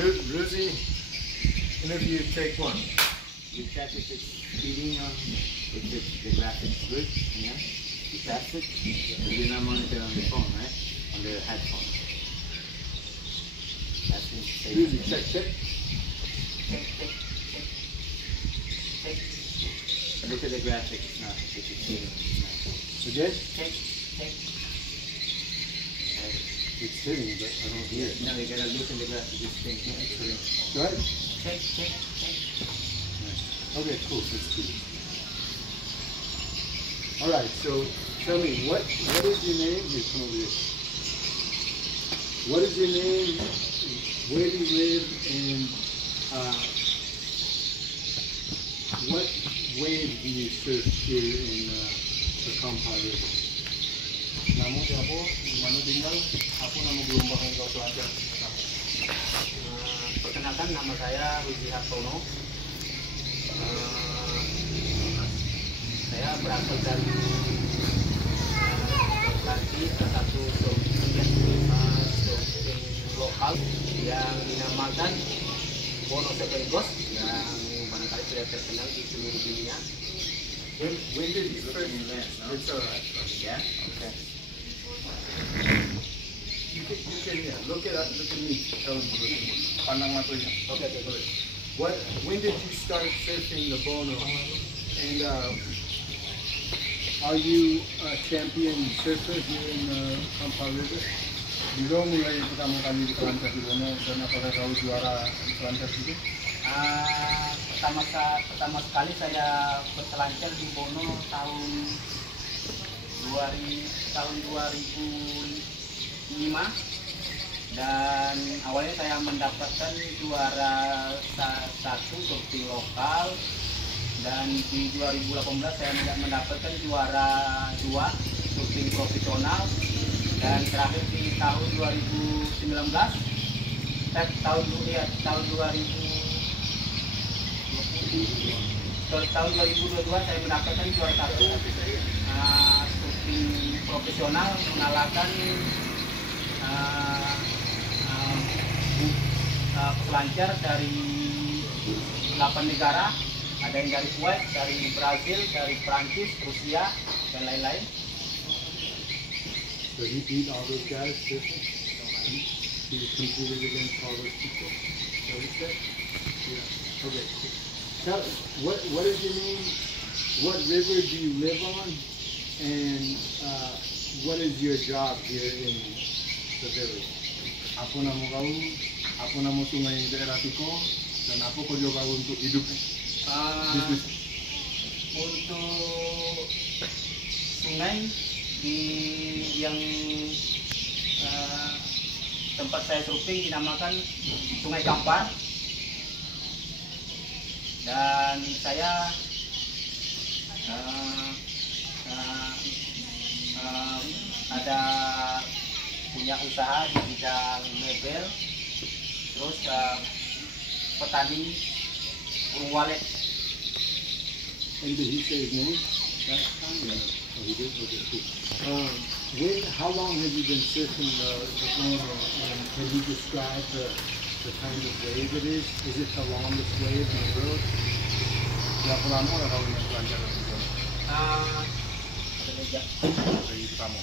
Rosie, interview take one. You check if it's speeding on, if the graphics good, yeah. You test it, but you're not monitoring on the phone, right? On the headphone. That's it. Rosie, check. Check. Look at the graphics now, if you see it. Okay? Check. It's hitting, but I don't hear it. No, you gotta look at the graphics. This thing. Go ahead. Check. Okay, cool. That's good. All right. So tell me, what is your name? Here, come over here. What is your name? Where do you live? And what wave do you surf here in the Kampar River? Nama siapa? Di mana tinggal? Aku nama gelombang yang kau selancar. Perkenalkan, nama saya Rudy Hartono. Saya berasal dari Bekasi, salah satu surfing lokal yang dinamakan Bono Seven Ghost yang barangkali sudah terkenal di seluruh dunia. When did you first? It's all right. Ya, oke. You can look at me. Tell them to look at me. Pandang matanya. Okay, go ahead. When did you start surfing the Bono? And are you a champion surfer here in the Kampar River? Bila mulai pertama kali diselancar di Bono dan apakah kau juara diselancar itu? Pertama sekali saya berselancar di Bono tahun 2005 dan awalnya saya mendapatkan juara satu surfing lokal dan di 2018 saya mendapatkan juara 2 surfing profesional dan terakhir di tahun 2019 tahun 2022 saya mendapatkan juara 1 surfing profesional mengalahkan peselancar dari 8 negara, ada yang dari Kuwait, dari Brazil, dari Prancis, Rusia, dan lain-lain. So he beat all those guys surfing? He competed against all those people? So he said? Yeah. Okay. Tell, what is your name? What river do you live on? And what is your job here in the village? Aku nama kau, aku nama sungai daerah Tiko dan aku kerja kau untuk hidup. Bisnis. Untuk sungai yang tempat saya surfing dinamakan Sungai Kampar dan saya ada punya usaha di bidang mebel, terus petani burung walet. And did he say his name? That time? Yeah. Oh, he did? Okay, cool. How long have you been surfing the Bono? And can you describe the kind of wave it is? Is it the longest wave in the world? Berapa lama kau selancar di Bono? Dari kamu.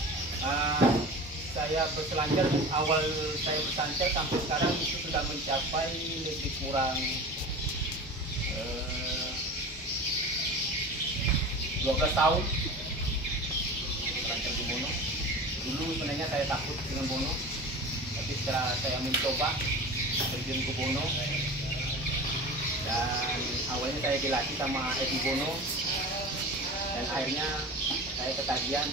Saya berselancar, awal saya berselancar sampai sekarang itu sudah mencapai lebih kurang 12 tahun berselancar di Bono. Dulu sebenarnya saya takut dengan Bono, tapi setelah saya mencoba terjun ke Bono dan awalnya saya dilatih sama Edi Bono dan akhirnya saya ketagihan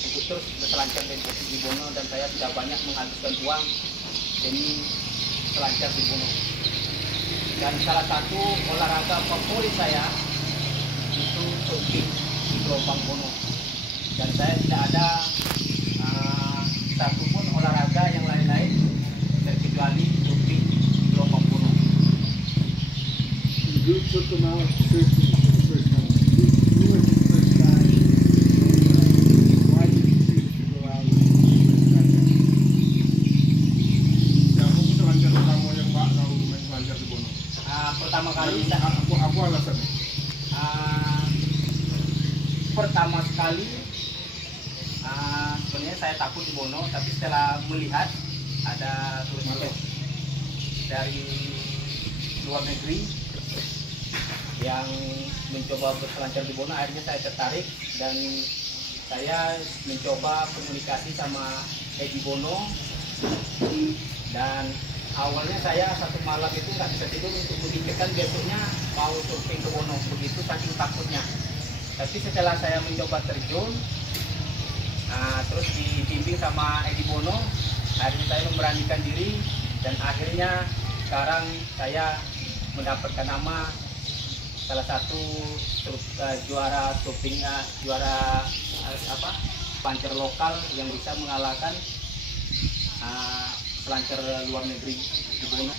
untuk terus berselancar di Bono dan saya tidak banyak menghabiskan uang demi selancar di Bono. Dan salah satu olahraga favorit saya itu surfing di gelombang Bono. Dan saya tidak ada satupun olahraga yang lain-lain terkecuali surfing di gelombang Bono. You took them out surfing for the first time. You were the first guy. Why did you choose to go out with the first guy? Ya, aku selancar pertama yang Apa alasannya? Ah, pertama sekali sebenarnya saya takut di Bono, tapi setelah melihat ada turis dari luar negeri yang mencoba berselancar di Bono, akhirnya saya tertarik dan saya mencoba komunikasi sama Edi Bono. Dan awalnya saya satu malam itu nggak bisa tidur untuk memikirkan besoknya mau surfing ke Bono, begitu saking takutnya. Tapi setelah saya mencoba terjun, terus dibimbing sama Edi Bono, akhirnya saya memberanikan diri dan akhirnya sekarang saya mendapatkan nama salah satu juara surfing, juara selancar lokal yang bisa mengalahkan selancar luar negeri di Bono.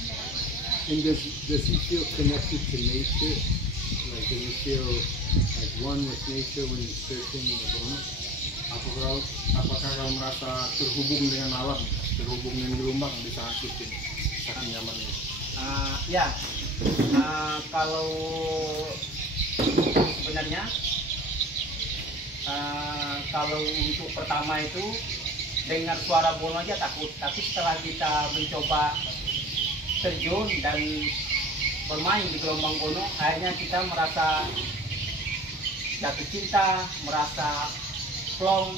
And does he feel connected to nature? Like, does he feel like one with nature when he's surfing in the Bono? Apakah kau merasa terhubung dengan alam, terhubung dengan gelombang di saat syuting, saking nyamannya? Ya, kalau sebenarnya kalau untuk pertama itu dengar suara Bono aja takut, tapi setelah kita mencoba terjun dan bermain di gelombang Bono, akhirnya kita merasa jatuh cinta, merasa plong,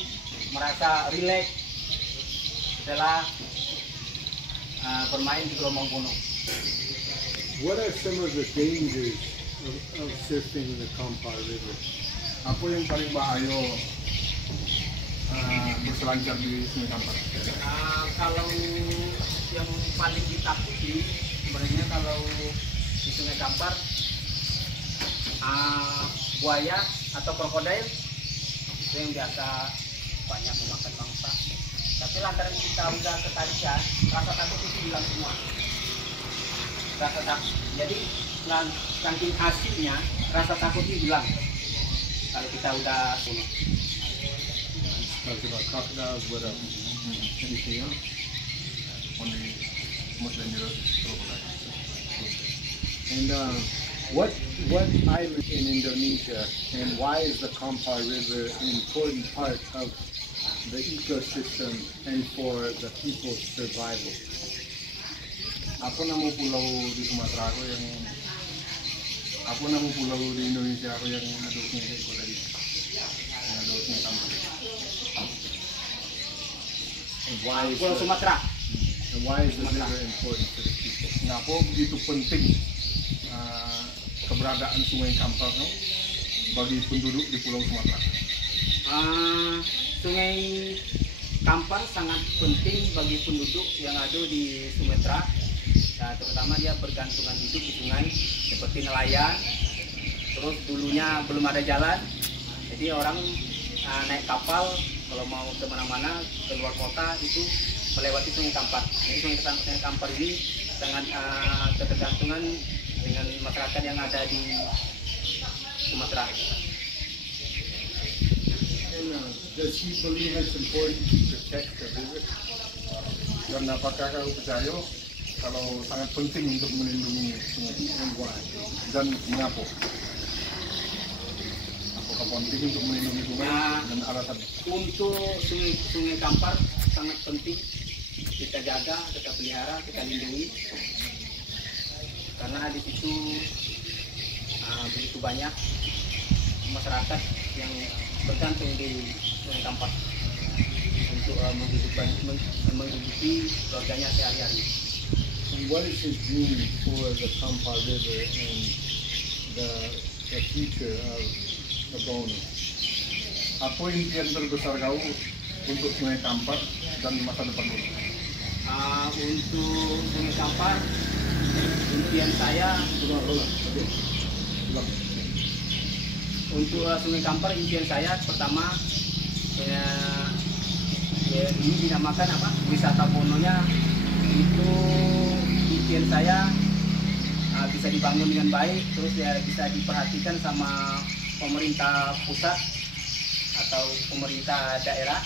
merasa rileks setelah bermain di gelombang Bono. What are some of the dangers of surfing in the Kampar River? Apa yang paling bahaya berselancar di Sungai Kampar? Kalau yang paling ditakuti sebenarnya kalau di Sungai Kampar, buaya atau krokodil itu yang biasa banyak memakan bangsa. Tapi lantaran kita udah ketarikan, rasa takut itu hilang semua. Rasa takut. Jadi saking hasilnya rasa takutnya hilang kalau kita udah bunuh. About crocodiles, but anything else? Only most dangerous crocodiles. And what island in Indonesia, and why is the Kampar River an important part of the ecosystem and for the people's survival? Apa nama pulau di Sumatera aku yang apa nama pulau di Indonesia aku yang ada sungai itu tadi, yang ada sungai Kampar. Pulau Sumatera. And why is the river important to the people? Kenapa begitu penting keberadaan sungai Kampar bagi penduduk di Pulau Sumatera? Sungai Kampar sangat penting bagi penduduk yang ada di Sumatera. Nah, terutama dia bergantungan hidup di sungai seperti nelayan. Terus dulunya belum ada jalan, jadi orang naik kapal kalau mau kemana-mana ke luar kota itu melewati Sungai Kampar. Jadi Sungai Kampar ini sangat ketergantungan dengan masyarakat yang ada di Sumatera. Does he believe it's important to protect the river? Dan apakah kau percaya kalau sangat penting untuk melindungi sungai dan mengapa? Apakah penting untuk melindungi sungai dan alasannya? Untuk sungai Kampar sangat penting kita jaga, kita pelihara, kita lindungi karena di situ begitu banyak masyarakat yang bergantung di Sungai Kampar untuk menghidupi keluarganya sehari-hari. And what is his dream for the Kampar River and the future of the Bono? Apa impian terbesar kau untuk Sungai Kampar dan masa depan kau? Untuk Sungai Kampar, impian saya untuk Sungai Kampar, impian saya pertama ini dinamakan apa? Wisata Bononya itu impian saya bisa dibangun dengan baik, terus ya bisa diperhatikan sama pemerintah pusat atau pemerintah daerah,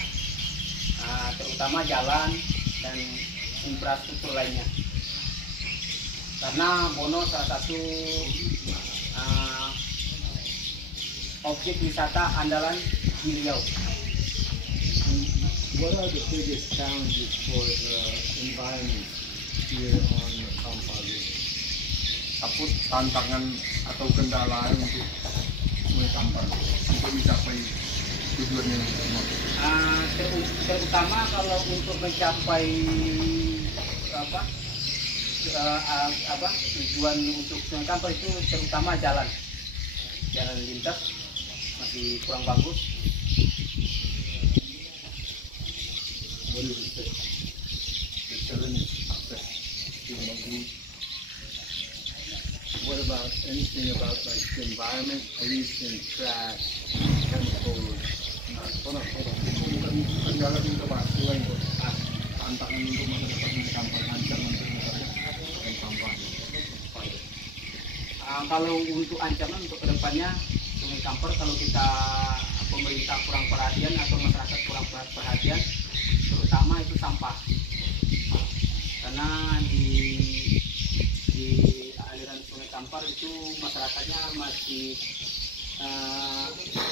terutama jalan dan infrastruktur lainnya. karena Bono salah satu objek wisata andalan di Riau. What are the biggest challenges for the environment here on the Kampar River? Apa tantangan atau kendala untuk Sungai Kampar untuk mencapai tujuannya semua? Terutama kalau untuk mencapai tujuan untuk Sungai Kampar itu terutama jalan lintas masih kurang bagus. What does it say? The challenge access to Maghrib. What about anything about like the environment, pollution, trash, chemicals? Hold on. Bukan kendala itu Pak, selain itu tantangan untuk masyarakat Sungai Kampar, ancaman untuk masyarakat sampah. Kalau untuk ancaman untuk kedepannya Sungai Kampar, kalau kita pemerintah kurang perhatian atau masyarakat kurang perhatian, terutama itu sampah, karena di aliran Sungai Kampar itu masyarakatnya masih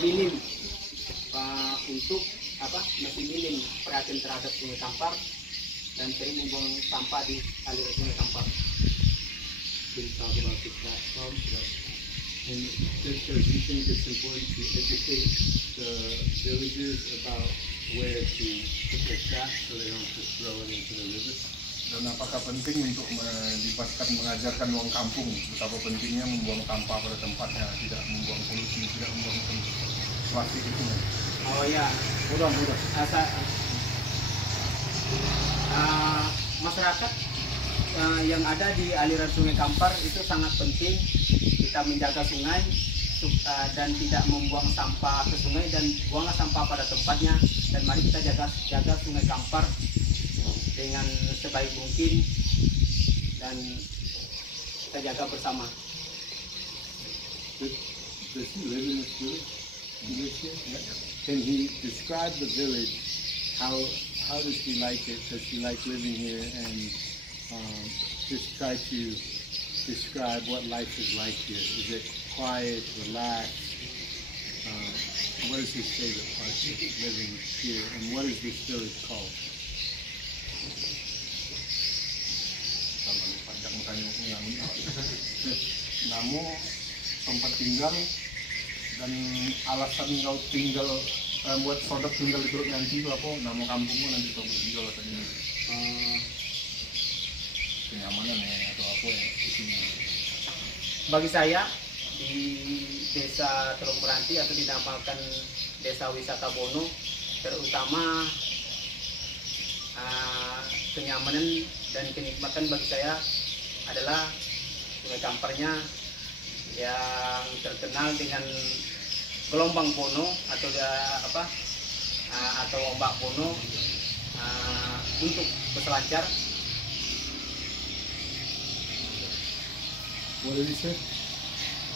minim untuk masih minim perhatian terhadap Sungai Kampar dan sering membuang sampah di aliran Sungai Kampar. Can talk about the trash problem, and does you think it's important to educate the villagers about where to put their trash so they don't just throw it into the river? Dan apakah penting untuk mengajarkan orang kampung betapa pentingnya membuang sampah pada tempatnya, tidak membuang polusi, tidak membuang plastik itu? Oh ya, Mudah. Masyarakat yang ada di aliran Sungai Kampar itu sangat penting kita menjaga sungai dan tidak membuang sampah ke sungai, dan buanglah sampah pada tempatnya, dan mari kita jaga Sungai Kampar dengan sebaik mungkin dan kita jaga bersama. Does he live in this village? He lives here? Can he describe the village? How does he like it? Does he like living here? And just try to describe what life is like here. Is it quiet, relaxed? What is his favorite part of living here? And what is this village called? Namu tempat tinggal dan alasan kau tinggal buat sodok tinggal di Teluk Nganti itu apa? Nama kampungmu nanti kau berjual tadi. Kenyamanan ya atau apa ya isinya? Bagi saya di desa Teluk Meranti atau dinamakan Desa Wisata Bono, terutama kenyamanan dan kenikmatan bagi saya adalah Sungai Kamparnya yang terkenal dengan gelombang Bono atau atau ombak Bono untuk berselancar. What did he say?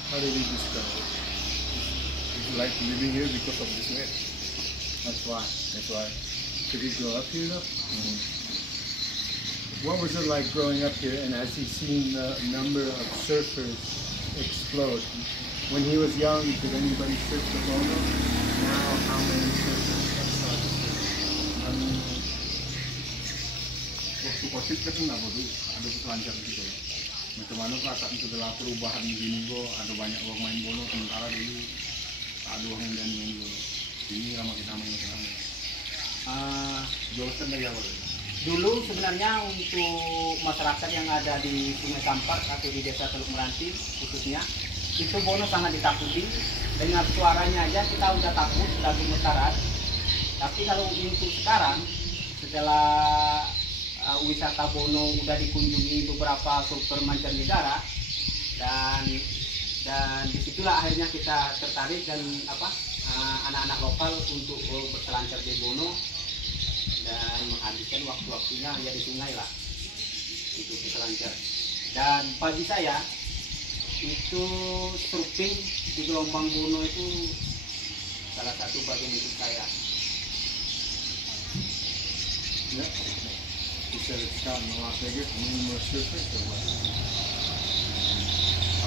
How did he describe it? Would you like living here because of this way? That's why. That's why. Did he grow up here though? Mm-hmm. What was it like growing up here, and has he seen the number of surfers explode? When he was young, did anybody surf the Bono? Now, how many surfers have started surfing? Waktu COVID kan nggak perlu ada peselancar gitu ya. Bagaimana perasaan setelah perubahan gini kok ada banyak orang main bola, sementara dulu ada orang yang main bola. Ini sama kita main sama. Jelasan dari awal. Dulu sebenarnya untuk masyarakat yang ada di Sungai Kampar atau di Desa Teluk Meranti khususnya, itu Bono sangat ditakuti. Dengar suaranya aja kita udah takut, udah gemetaran. Tapi kalau untuk sekarang, setelah wisata Bono udah dikunjungi beberapa surfer mancanegara, dan disitulah akhirnya kita tertarik dan anak-anak lokal untuk berselancar di Bono dan menghabiskan waktu-waktunya hanya di sungai lah untuk berselancar. Dan bagi saya itu surfing di gelombang Bono itu salah satu bagian hidup saya. Yeah. He said it's gotten a lot bigger, more surfers or what?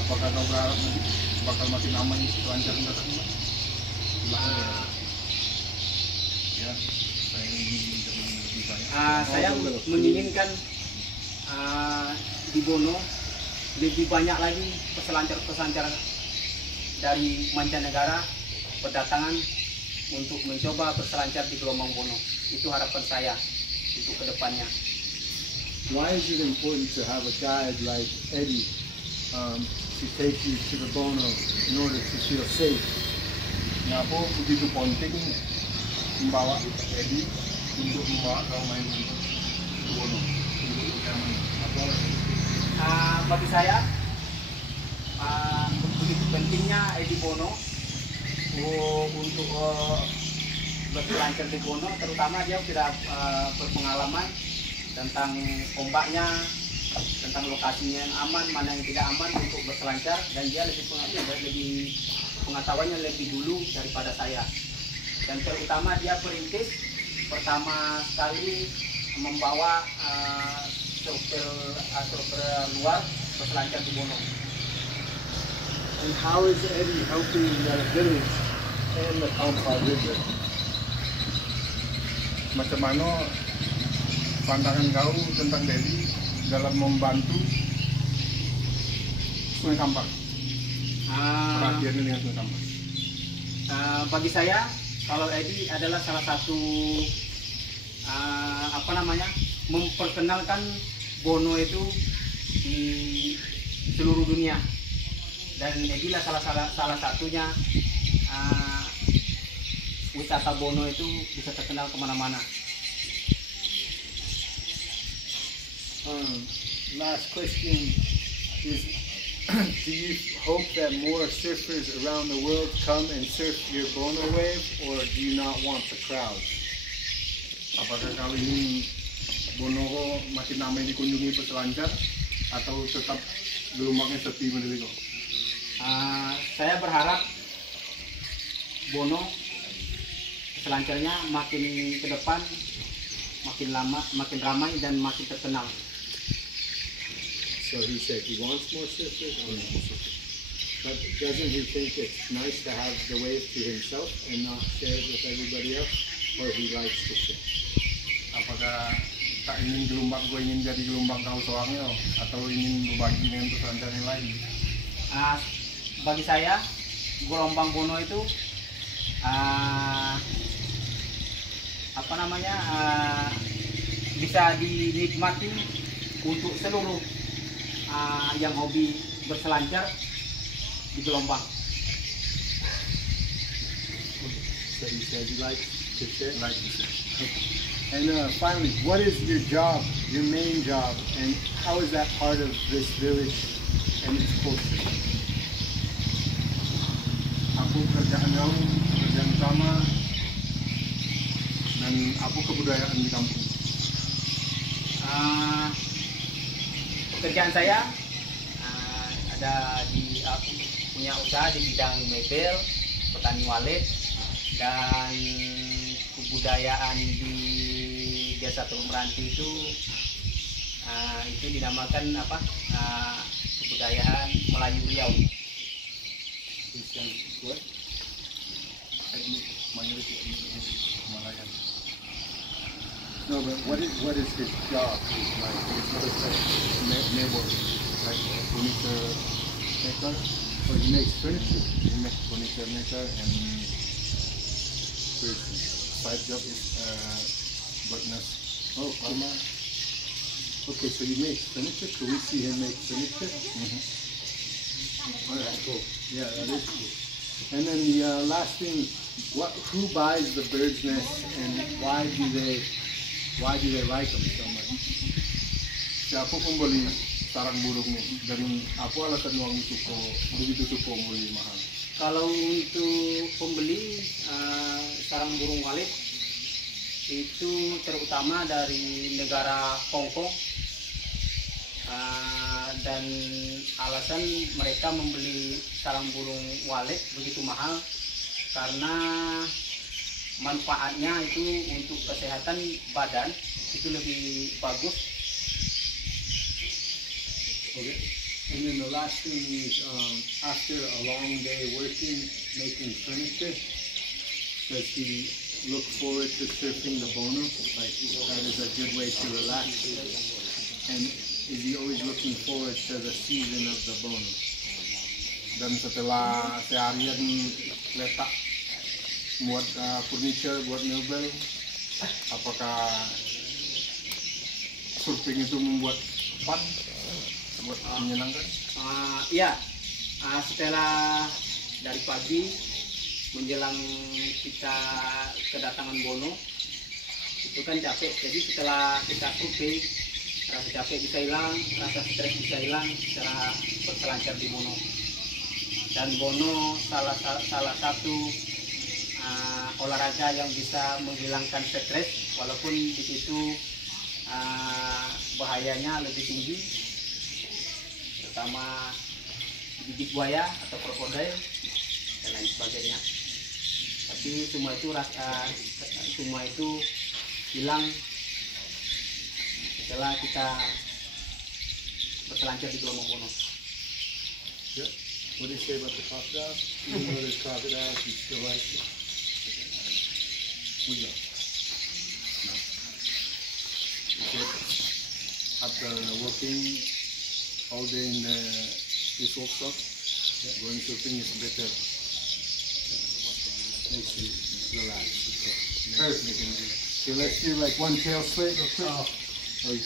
Apakah kau berharap nanti bakal makin aman selancar mendatang? Ya, saya ingin lebih banyak. Saya menginginkan di Bono lebih banyak lagi peselancar-peselancar dari mancanegara berdatangan untuk mencoba berselancar di gelombang Bono. Itu harapan saya untuk kedepannya. Why is it important to have a guide like Eddie to take you to the Bono in order to feel safe? Kenapa begitu penting membawa Edi untuk membawa kau main ke Bono untuk nyaman? Bagi saya begitu pentingnya Edi Bono untuk berselancar di Bono, terutama dia sudah berpengalaman tentang ombaknya, tentang lokasinya yang aman, mana yang tidak aman untuk berselancar, dan dia lebih pengetahuannya lebih dulu daripada saya. Dan terutama dia perintis pertama sekali membawa struktur luar berselancar di Bono. And how is Eddie helping the village and the Kampar River? Macam mana pandangan kau tentang Dedi dalam membantu Sungai Kampar? Perhatiannya dengan Sungai Kampar. Bagi saya, kalau Edi adalah salah satu memperkenalkan Bono itu di seluruh dunia, dan Edi lah salah satunya wisata Bono itu bisa terkenal kemana-mana. Last question is, do you hope that more surfers around the world come and surf your Bono wave, or do you not want the crowd? Apakah kali ini Bono makin ramai dikunjungi peselancar atau tetap gelombangnya sepi menurut kau? Saya berharap Bono selancarnya makin ke depan, makin ramai dan makin terkenal. So he said he wants more surfers, but doesn't he think it's nice to have the wave to himself and not share it with everybody else, or he likes to surf? Apakah tak ingin gelombang gue ingin jadi gelombang kau soalnya, atau ingin berbagi dengan peselancar yang lain? Bagi saya, gelombang Bono itu bisa dinikmati untuk seluruh yang hobi berselancar di gelombang. So he said he likes to share. Like you said. And finally, what is your job, your main job, and how is that part of this village and its culture? Aku pekerjaan utama dan aku kebudayaan di kampung. Pekerjaan saya aku punya usaha di bidang mebel, petani walet, dan kebudayaan di Desa Teluk Meranti itu dinamakan kebudayaan Melayu Riau. No, but what is his job? Like, Neighbor, like furniture maker. oh, he makes furniture. He makes furniture maker, and his side job is bird nest. Oh, come on. Okay, so he makes furniture. Can we see him make furniture? Oh, that's cool. Yeah, that is cool. And then the last thing, who buys the bird's nest, and why do they like them so much? Siapa pembeli sarang burung nih? Dan apa alasan orang begitu suka beli mahal? Kalau untuk pembeli sarang burung walet itu terutama dari negara Hong Kong, dan alasan mereka membeli sarang burung walet begitu mahal karena manfaatnya itu untuk kesehatan badan itu lebih bagus. Okay. And And then the last thing is after a long day working, making furniture, does he look forward to surfing the Bono? Like that is a good way to relax. And is he always looking forward to the season of the Bono? Dan setelah seharian letak buat furniture, buat mebel, apakah surfing itu membuat fun, buat menyenangkan? Iya, setelah dari pagi menjelang kita kedatangan Bono itu kan capek, jadi setelah kita surfing rasa capek bisa hilang, rasa stres bisa hilang setelah berselancar di Bono. Dan Bono salah satu olahraga yang bisa menghilangkan stres, walaupun di situ bahayanya lebih tinggi, terutama gigit buaya atau krokodil dan lain sebagainya. Tapi semua itu hilang setelah kita berselancar di gelombang Bono. Yeah. What do you say about the crocodiles? Even though there's crocodiles, you still like it? We go. No. Good. After working all day in the resort shop, going surfing is better. Makes you relax. Perfect. So let's do like one tail slip real quick. Oh,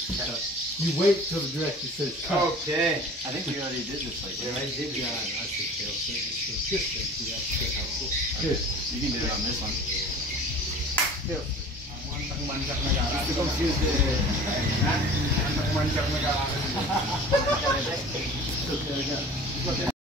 you wait till the director says cut. Okay. I think we already did this like Yeah, I did. Yeah, I said tail slip. So just like that's good. Helpful. Good. You can do it on this one. Tail slip. Manjak negara. To confuse the. Manjak negara. Okay, I got it.